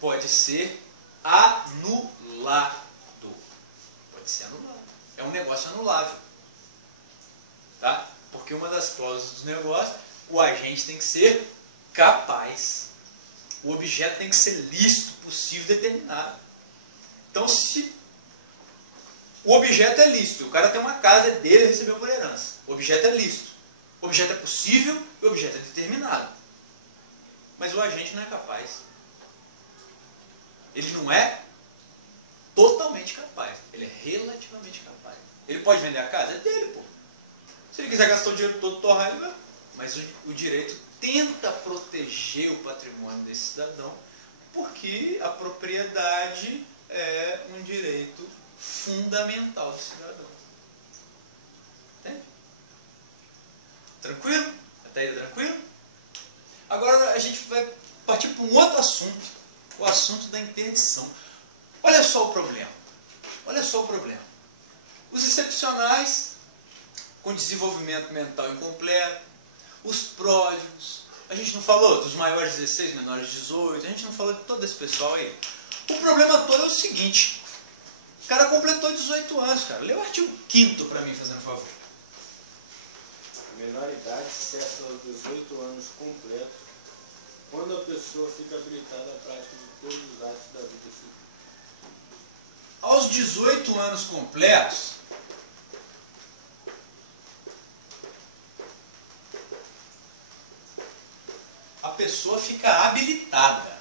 pode ser anulado. Pode ser anulado. É um negócio anulável. Tá? Porque uma das cláusulas dos negócios, o agente tem que ser capaz. O objeto tem que ser lícito, possível, determinado. Então, se o objeto é lícito, o cara tem uma casa dele e recebeu por herança. O objeto é lícito. O objeto é possível e o objeto é determinado. Mas o agente não é capaz. Ele não é totalmente capaz. Ele é relativamente capaz. Ele pode vender a casa? É dele, pô. Se ele quiser gastar o dinheiro todo, torrar, ele vai. Mas o direito tenta proteger o patrimônio desse cidadão, porque a propriedade é um direito fundamental do cidadão. Entende? Tranquilo? Até aí tranquilo? Agora a gente vai partir para um outro assunto, o assunto da interdição. Olha só o problema. Olha só o problema. Os excepcionais, com desenvolvimento mental incompleto, os pródigos, a gente não falou dos maiores de 16, menores de 18, a gente não falou de todo esse pessoal aí. O problema todo é o seguinte, o cara completou 18 anos, cara. Lê o artigo 5º para mim, fazendo favor. A menoridade cessa aos 18 anos completos, quando a pessoa fica habilitada à prática de todos os atos da vida civil. Aos 18 anos completos, a pessoa fica habilitada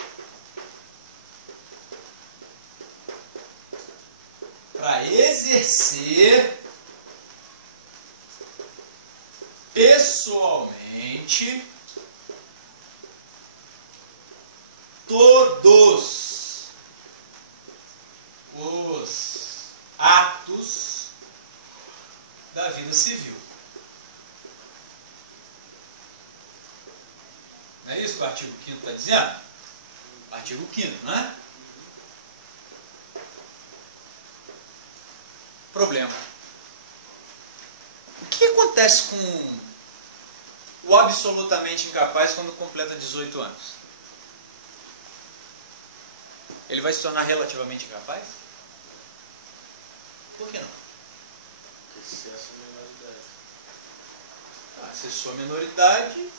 para exercer pessoalmente todos os atos da vida civil. Não é isso que o artigo 5º está dizendo? Artigo 5º, não é? Problema. O que acontece com o absolutamente incapaz quando completa 18 anos? Ele vai se tornar relativamente incapaz? Por que não? Excesso de menoridade. Acessou a menoridade,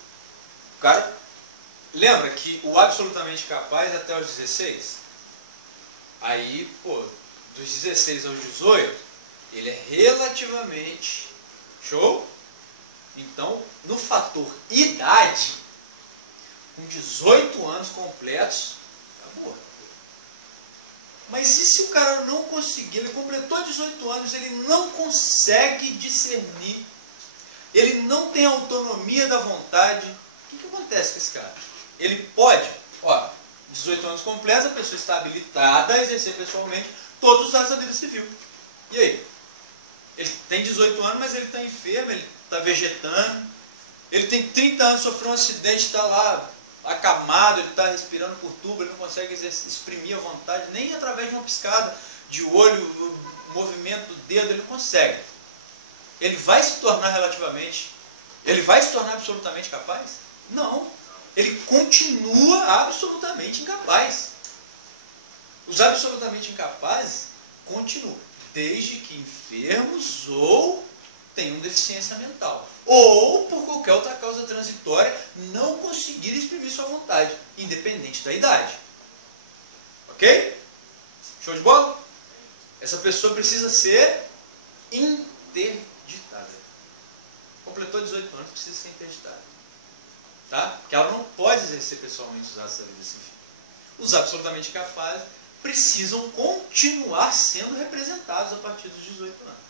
o cara... Lembra que o absolutamente capaz até os 16? Aí, pô, dos 16 aos 18, ele é relativamente... Show? Então, no fator idade, com 18 anos completos, acabou. Mas e se o cara não conseguir? Ele completou 18 anos, ele não consegue discernir, ele não tem autonomia da vontade. O que acontece com esse cara? Ele pode, 18 anos completos, a pessoa está habilitada a exercer pessoalmente todos os atos da vida civil. E aí? Ele tem 18 anos, mas ele está enfermo, ele está vegetando, ele tem 30 anos, sofreu um acidente, está lá acamado, ele está respirando por tubo, ele não consegue exprimir a vontade, nem através de uma piscada de olho, movimento do dedo, ele não consegue. Ele vai se tornar absolutamente capaz? Não. Ele continua absolutamente incapaz. Os absolutamente incapazes continuam, desde que enfermos ou tenham deficiência mental. Ou, por qualquer outra causa transitória, não conseguirem exprimir sua vontade, independente da idade. Ok? Show de bola? Essa pessoa precisa ser interditada. Completou 18 anos, precisa ser interditada. Tá? Porque ela não pode exercer pessoalmente os atos da vida civil. Os absolutamente capazes precisam continuar sendo representados a partir dos 18 anos.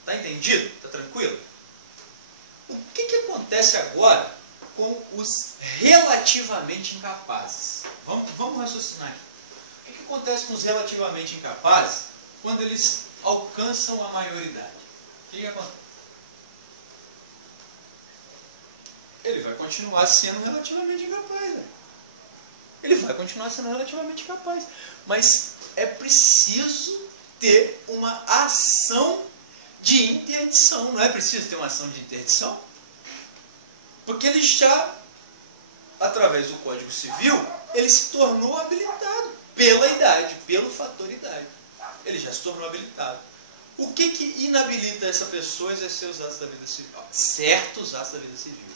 Está entendido? Está tranquilo? O que acontece agora com os relativamente incapazes? Vamos raciocinar aqui. O que acontece com os relativamente incapazes quando eles alcançam a maioridade? O que acontece? Ele vai continuar sendo relativamente incapaz. Né? Ele vai continuar sendo relativamente capaz. Mas é preciso ter uma ação de interdição. Não é preciso ter uma ação de interdição? Porque ele já, através do Código Civil, ele se tornou habilitado pela idade, pelo fator idade. Ele já se tornou habilitado. O que inabilita essa pessoa a exercer os atos da vida civil? Certos atos da vida civil.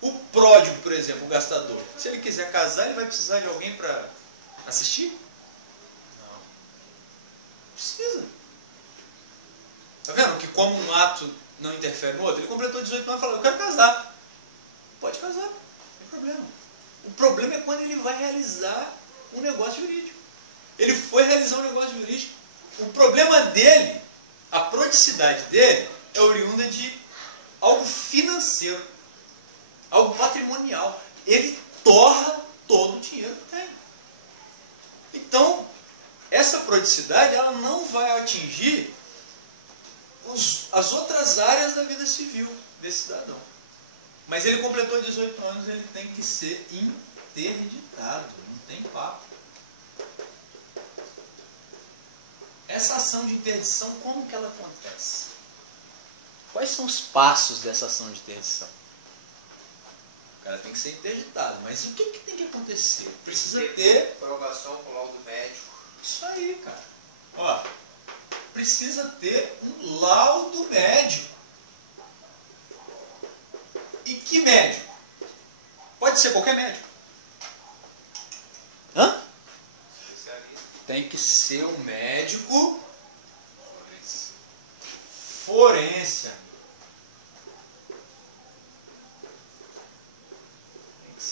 O pródigo, por exemplo, o gastador, se ele quiser casar, ele vai precisar de alguém para assistir? Não. Precisa. Está vendo que como um ato não interfere no outro? Ele completou 18 anos e falou, eu quero casar. Pode casar, não tem problema. O problema é quando ele vai realizar um negócio jurídico. Ele foi realizar um negócio jurídico. O problema dele, a prodicidade dele, é oriunda de algo financeiro. Algo patrimonial. Ele torra todo o dinheiro que tem. Então, essa prodicidade ela não vai atingir as outras áreas da vida civil desse cidadão. Mas ele completou 18 anos, ele tem que ser interditado. Não tem papo. Essa ação de interdição, como que ela acontece? Quais são os passos dessa ação de interdição? O cara tem que ser interditado. Mas o que tem que acontecer? Precisa ter... Aprovação com laudo médico. Isso aí, cara. Ó, precisa ter um laudo médico. E que médico? Pode ser qualquer médico. Hã? Especialista. Tem que ser um médico forense.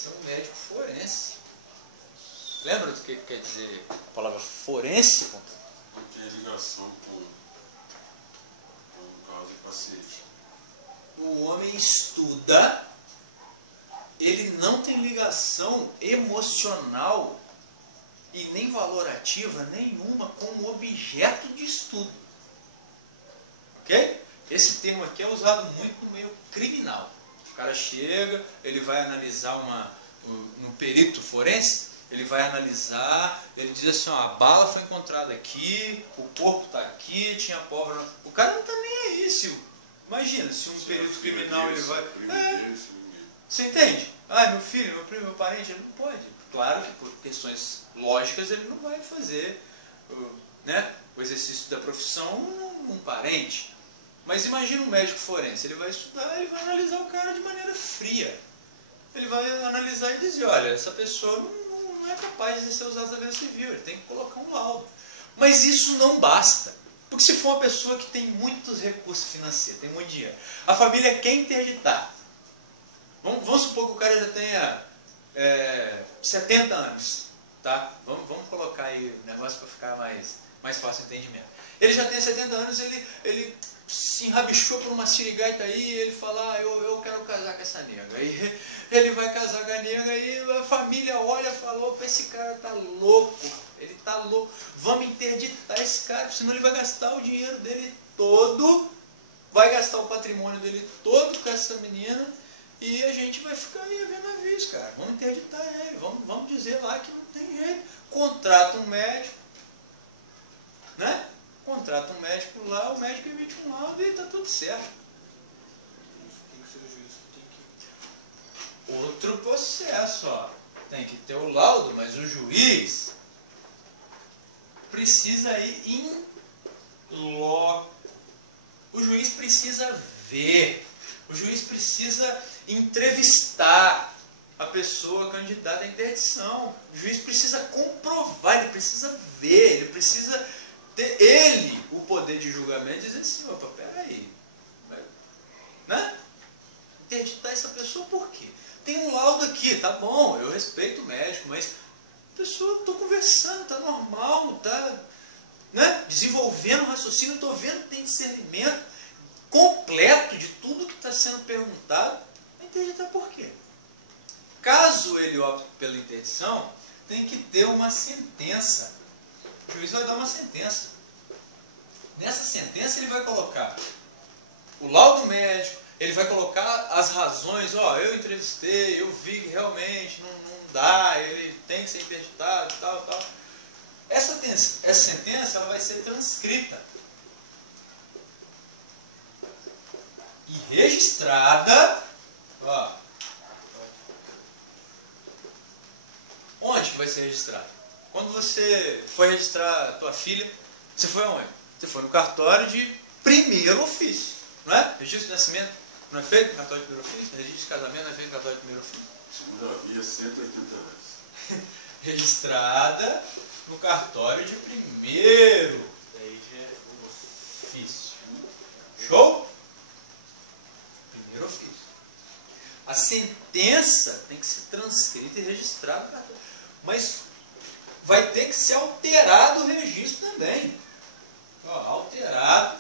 Um médico forense. Lembra do que quer dizer a palavra forense? Não tem ligação com o caso do paciente. O homem estuda, ele não tem ligação emocional e nem valorativa nenhuma com o objeto de estudo. Ok? Esse termo aqui é usado muito no meio criminal. O cara chega, ele vai analisar um perito forense, ele vai analisar, ele diz assim, ó, a bala foi encontrada aqui, o corpo está aqui, tinha pólvora. O cara não está nem aí se Imagina, se um período criminal ele vai... É. Você entende? Ah, meu filho, meu primo, meu parente, ele não pode. Claro que por questões lógicas ele não vai fazer, né, o exercício da profissão um parente. Mas imagina um médico forense, ele vai estudar, ele vai analisar o cara de maneira fria. Ele vai analisar e dizer, olha, essa pessoa não é capaz de exercer os atos da vida civil, ele tem que colocar um laudo. Mas isso não basta. Porque se for uma pessoa que tem muitos recursos financeiros, tem muito dinheiro, a família quer interditar. Vamos supor que o cara já tenha 70 anos. Tá? Vamos colocar aí o negócio para ficar mais fácil o entendimento. Ele já tem 70 anos, ele se enrabichou por uma sirigaita aí, ele fala, eu quero casar com essa nega. Aí ele vai casar com a nega e a família olha e fala, opa, esse cara tá louco, ele tá louco, vamos interditar esse cara, senão ele vai gastar o dinheiro dele todo, vai gastar o patrimônio dele todo com essa menina e a gente vai ficar aí vendo navios, cara. Vamos interditar ele, vamos dizer lá que não tem jeito. Contrata um médico, né? Contrata um médico lá, o médico emite um laudo e está tudo certo. Isso tem que ser o juiz que tem que... Outro processo, ó. Tem que ter o laudo, mas o juiz precisa ir in loco. O juiz precisa ver. O juiz precisa entrevistar a pessoa candidata à interdição. O juiz precisa comprovar, ele precisa ver, ele precisa ter ele o poder de julgamento e dizer assim, opa, peraí, né? Interditar essa pessoa por quê? Tem um laudo aqui, tá bom, eu respeito o médico, mas a pessoa, estou conversando, tá normal, tá, né? Desenvolvendo o raciocínio, estou vendo que tem discernimento completo de tudo que está sendo perguntado. Interditar por quê? Caso ele opte pela interdição, tem que ter uma sentença. O juiz vai dar uma sentença. Nessa sentença ele vai colocar o laudo médico, ele vai colocar as razões, ó, eu entrevistei, eu vi que realmente não dá, ele tem que ser interditado, tal. Essa sentença ela vai ser transcrita e registrada, ó. Onde que vai ser registrado? Quando você foi registrar a tua filha, você foi aonde? Você foi no cartório de primeiro ofício, não é? Registro de nascimento não é feito no cartório de primeiro ofício? Registro de casamento não é feito no cartório de primeiro ofício? Segunda via, 180 anos. Registrada no cartório de primeiro ofício. Show? Primeiro ofício. A sentença tem que ser transcrita e registrada no cartório. Mas vai ter que ser alterado o registro também. Ó, alterado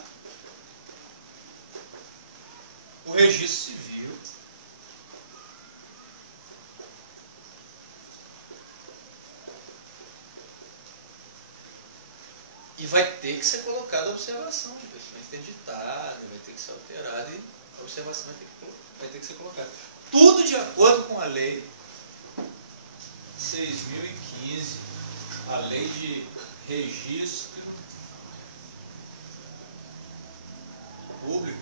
o registro civil. E vai ter que ser colocada a observação de pessoa interditada, vai ter que ser alterada e a observação vai ter que ser colocada. Tudo de acordo com a lei 6.015, a lei de registro público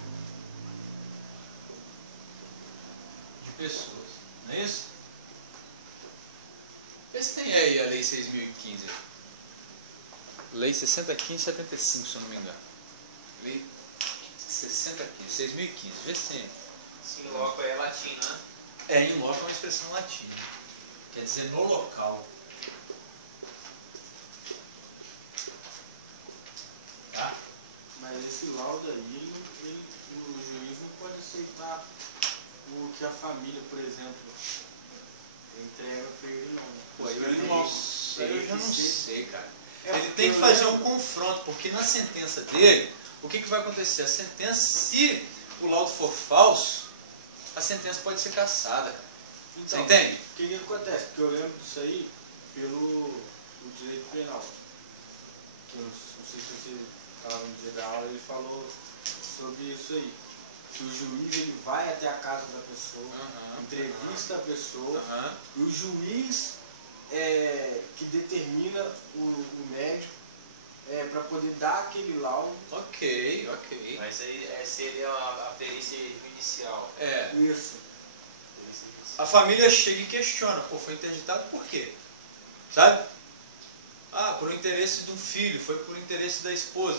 de pessoas, não é isso? Vê se tem aí a lei 6.015. Lei 60.15/75, se eu não me engano. Lei 60.15, 6.015, vê se tem. Sim, loco é latino, né? É, in loco é uma expressão latina. Quer dizer no local. Tá? Mas esse laudo aí, o juiz não pode aceitar o que a família, por exemplo, entrega para ele, não. Pô, eu já não sei, cara. É, Ele tem que fazer um confronto, porque na sentença dele, o que vai acontecer? A sentença, se o laudo for falso, a sentença pode ser cassada. Você Então, entende? O que acontece? Porque eu lembro disso aí pelo o direito penal. Que eu não sei se você estava no dia da aula, ele falou sobre isso aí. Que o juiz ele vai até a casa da pessoa, entrevista a pessoa, e o juiz que determina o médico para poder dar aquele laudo. Ok, ok. Mas aí seria a perícia judicial. É. Isso. Perícia judicial. A família chega e questiona, pô, foi interditado por quê? Sabe? Ah, por interesse de um filho, foi por interesse da esposa.